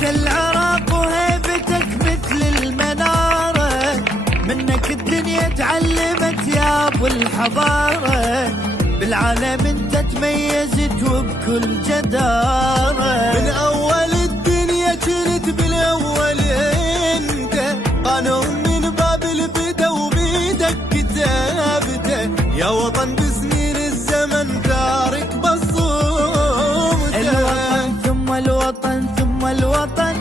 انت العراق وهيبتك مثل المنارة، منك الدنيا تعلمت يا ابو الحضارة، بالعالم انت تميزت وبكل جدارة. من اول الدنيا كنت بالاول انت، قانون من باب البدا وبيدك كتابته، يا وطن بسنين الزمن دارك بصومته. الوطن ثم الوطن ثم الوطن،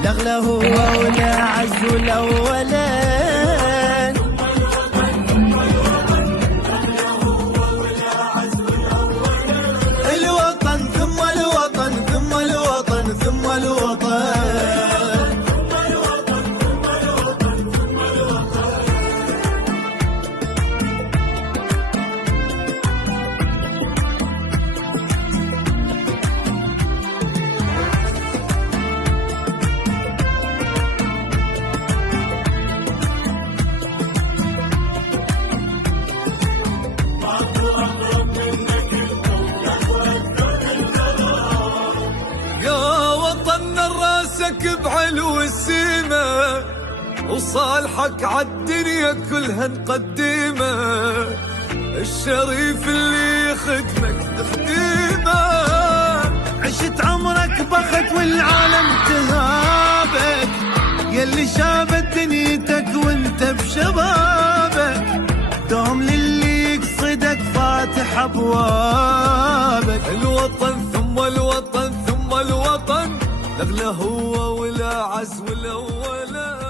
الاغلى هو ولا عز الاولين. الوطن ثم الوطن ثم الوطن ثم الوطن. بعلو السما وصالحك عالدنيا كلها نقدمه، الشريف اللي يخدمك تخدمه. عشت عمرك بخت والعالم تهابك، يلي شابت دنيتك وانت بشبابك، دوم للي يقصدك فاتح ابوابك. الوطن ثم الوطن ثم الوطن، الاغلى هو ولا عز ولا ولا.